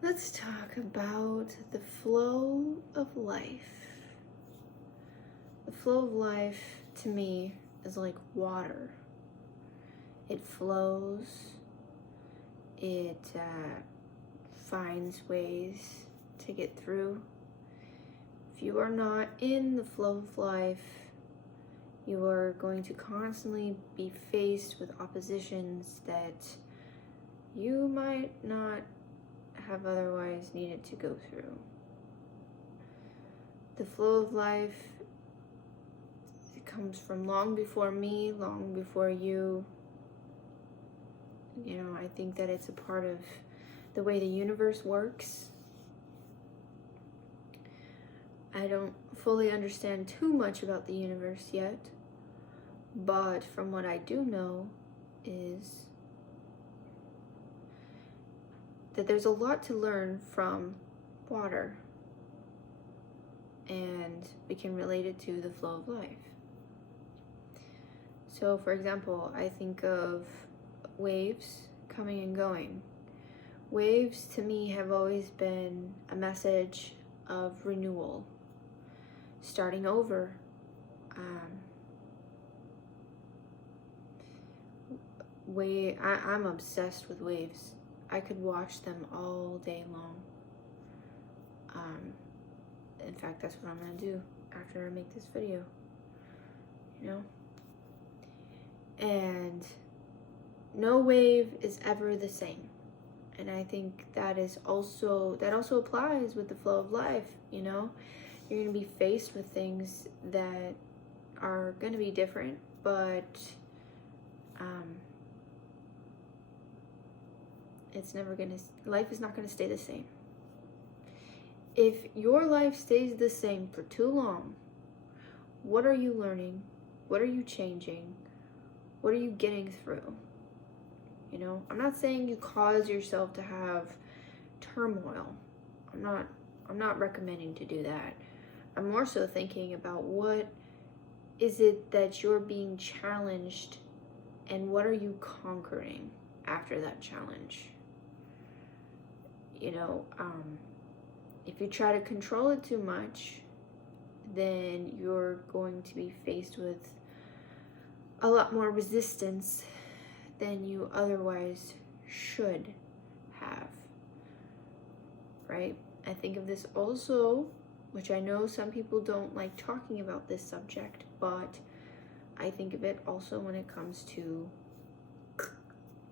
Let's talk about the flow of life. The flow of life to me is like water. It flows, it finds ways to get through. If you are not in the flow of life, you are going to constantly be faced with oppositions that you might not have otherwise needed to go through. The flow of life, it comes from long before me, long before you. You know, I think that it's a part of the way the universe works. I don't fully understand too much about the universe yet, but from what I do know is that there's a lot to learn from water, and we can relate it to the flow of life. So, for example, I think of waves coming and going. Waves to me have always been a message of renewal, starting over. I'm obsessed with waves. I could watch them all day long. In fact, that's what I'm gonna do after I make this video, you know? And no wave is ever the same. And I think that also applies with the flow of life, you know? You're gonna be faced with things that are gonna be different, but life is not gonna stay the same. If your life stays the same for too long, what are you learning? What are you changing? What are you getting through? You know, I'm not saying you cause yourself to have turmoil. I'm not recommending to do that. I'm more so thinking about what is it that you're being challenged, and what are you conquering after that challenge? You know, if you try to control it too much, then you're going to be faced with a lot more resistance than you otherwise should have, right? I think of this also, which I know some people don't like talking about this subject, but I think of it also when it comes to,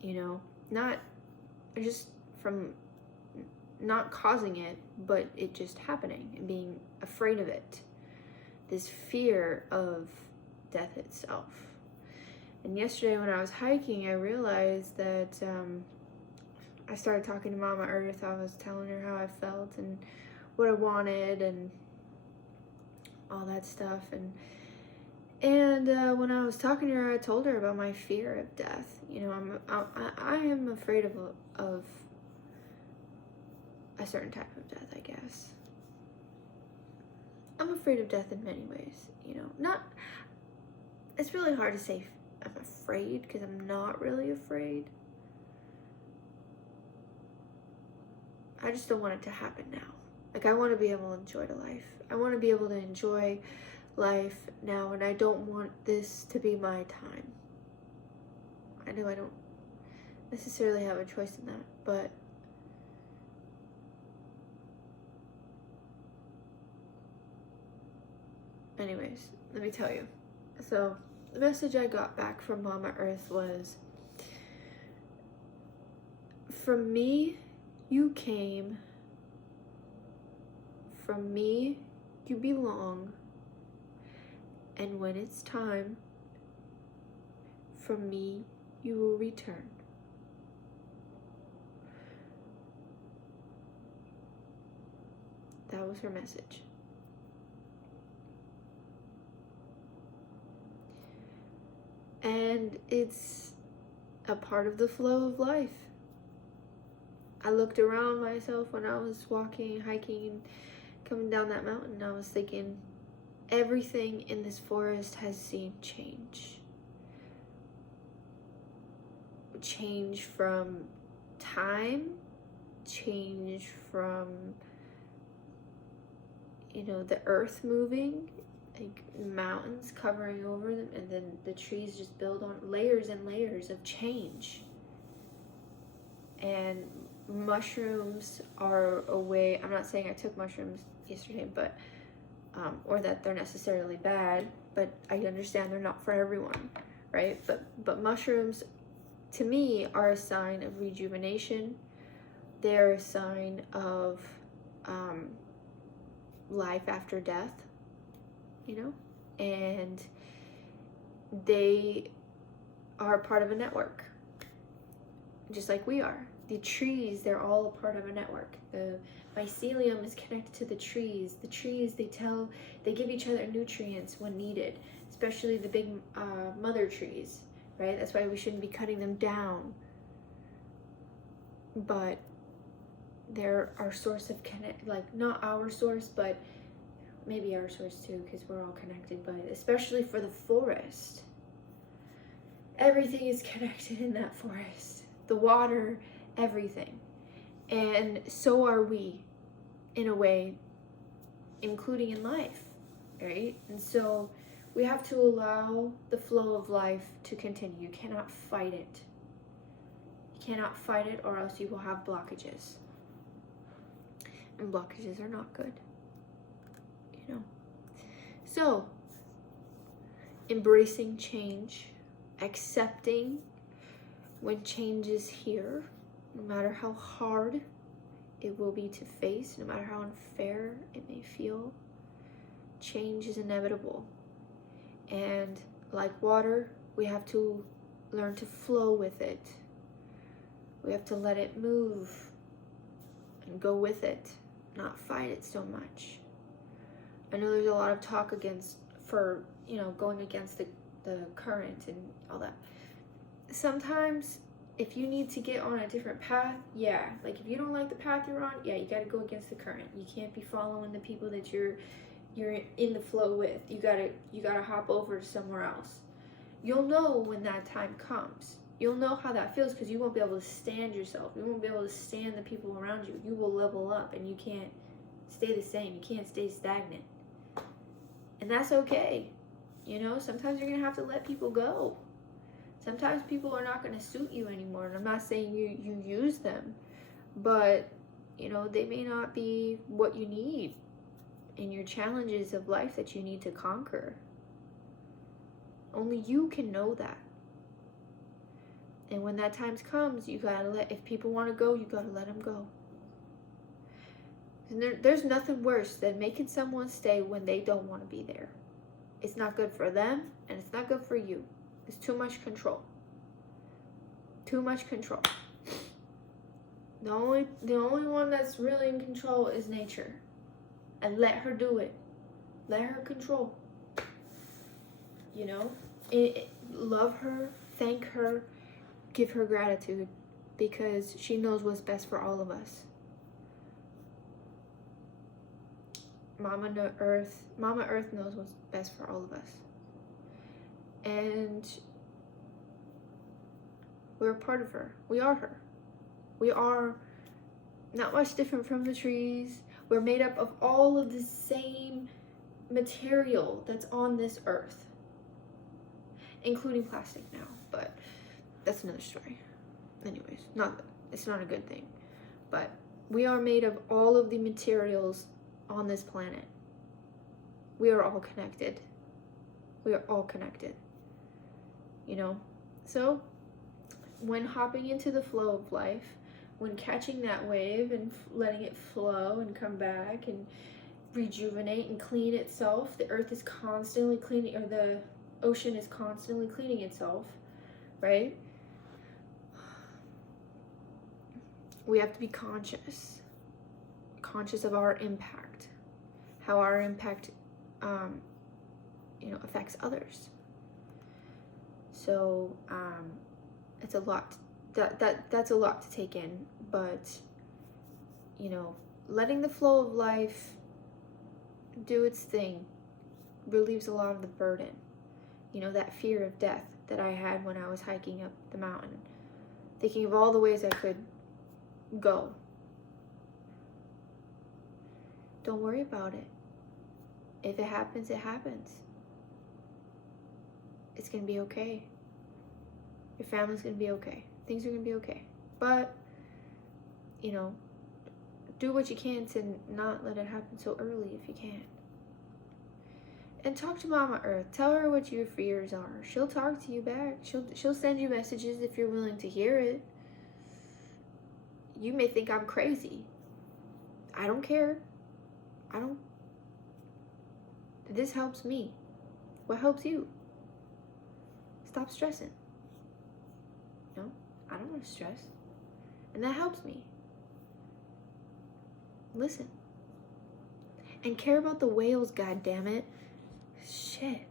you know, not just from not causing it, but it just happening and being afraid of it. This fear of death itself. And yesterday when I was hiking, I realized that I started talking to Mama Earth. I was telling her how I felt and what I wanted and all that stuff. And when I was talking to her, I told her about my fear of death. You know, I am afraid of a certain type of death, I guess. I'm afraid of death in many ways, you know. It's really hard to say I'm afraid, because I'm not really afraid. I just don't want it to happen now. Like, I want to be able to enjoy the life. I want to be able to enjoy life now, and I don't want this to be my time. I know I don't necessarily have a choice in that, but anyways, let me tell you. So, the message I got back from Mama Earth was, from me, you came. From me, you belong. And when it's time, from me, you will return. That was her message. And it's a part of the flow of life. I looked around myself when I was walking, hiking, and coming down that mountain, and I was thinking, everything in this forest has seen change. Change from time change from, you know, the earth moving, like mountains covering over them, and then the trees just build on layers and layers of change. And mushrooms are a way, I'm not saying I took mushrooms yesterday, but or that they're necessarily bad, but I understand they're not for everyone, right? But mushrooms, to me, are a sign of rejuvenation. They're a sign of life after death, you know? And they are part of a network, just like we are. The trees, they're all a part of a network. The mycelium is connected to the trees. The trees, they give each other nutrients when needed, especially the big mother trees, right? That's why we shouldn't be cutting them down. But they're our source of like not our source, but maybe our source too, because we're all connected. But especially for the forest, everything is connected in that forest. The water, everything. And so are we, in a way, including in life, right? And so we have to allow the flow of life to continue. You cannot fight it. You cannot fight it, or else you will have blockages. And blockages are not good, you know. So, embracing change, accepting when change is here, no matter how hard it will be to face, no matter how unfair it may feel, change is inevitable. And like water, we have to learn to flow with it. We have to let it move and go with it, not fight it so much. I know there's a lot of talk going against the current and all that. Sometimes if you need to get on a different path, yeah, like if you don't like the path you're on, yeah, you got to go against the current. You can't be following the people that you're in the flow with. You gotta hop over to somewhere else. You'll know when that time comes. You'll know how that feels, because you won't be able to stand yourself. You won't be able to stand the people around you. You will level up, and you can't stay the same. You can't stay stagnant. And that's okay. You know, sometimes you're gonna have to let people go. Sometimes people are not going to suit you anymore. And I'm not saying you use them, but, you know, they may not be what you need in your challenges of life that you need to conquer. Only you can know that. And when that time comes, you got to if people want to go, you got to let them go. And there's nothing worse than making someone stay when they don't want to be there. It's not good for them, and it's not good for you. It's too much control. Too much control. The only one that's really in control is nature. And let her do it. Let her control. You know? Love her, thank her, give her gratitude, because she knows what's best for all of us. Mama Earth knows what's best for all of us. And we're a part of her. We are her. We are not much different from the trees. We're made up of all of the same material that's on this earth, including plastic now, but that's another story. Anyways, it's not a good thing. But we are made of all of the materials on this planet. We are all connected. We are all connected. You know, so when hopping into the flow of life, when catching that wave and letting it flow and come back and rejuvenate and clean itself, the earth is constantly cleaning, or the ocean is constantly cleaning itself, right? We have to be conscious of our impact, how our impact, affects others. So it's a lot. That's a lot to take in, but letting the flow of life do its thing relieves a lot of the burden. That fear of death that I had when I was hiking up the mountain, thinking of all the ways I could go Don't worry about it. If it happens, it happens. It's going to be okay. Your family's going to be okay. Things are going to be okay. But, you know, do what you can to not let it happen so early if you can. And talk to Mama Earth. Tell her what your fears are. She'll talk to you back. She'll send you messages if you're willing to hear it. You may think I'm crazy. I don't care. This helps me. What helps you? Stop stressing. No, I don't want to stress. And that helps me. Listen. And care about the whales, goddammit. Shit.